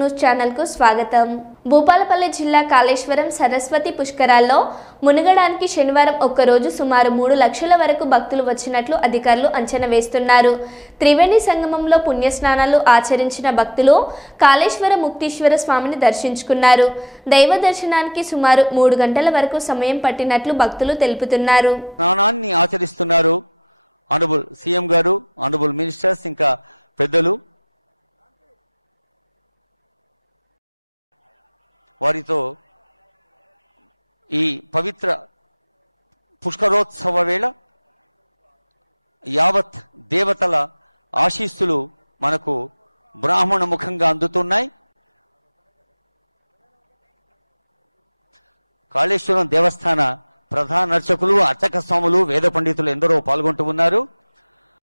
News channel కు స్వాగతం. భూపాలపల్లి జిల్లా కాళేశ్వరం సరస్వతి పుష్కరాల్లో మునగడానికి శనివారం ఒక్కరోజు సుమారు 3 లక్షల వరకు భక్తులు వచ్చినట్లు అధికారులు అంచనా వేస్తున్నారు. త్రివేణి సంగమంలో పుణ్యస్నానాలు ఆచరించిన భక్తులు కాళేశ్వర ముక్తీశ్వర స్వామిని దర్శించుకున్నారు. దైవ దర్శనానికి సుమారు 3 గంటల వరకు సమయం పట్టినట్లు భక్తులు తెలుపుతున్నారు. స్నానాన్ని ఆచరిస్తున్నారు. ఆనరబుల్ సీఎం గారు, ఆనరబుల్ మినిస్టర్స్, ఇంకా పెద్దలు వారితో ఈ పవిత్ర పుష్కరోత్సవ వేళ యావత్ దేవతల ఆశీస్సులు మనకు బ్రాహ్మణ ముఖంగా అందుతున్నాయి. కాళేశ్వరం దేవస్థాన ప్రధాన అర్చకులు, అర్చక స్వాములు, వేద పండితులు ఎందరో పాల్గొంటూ ఉన్నారు.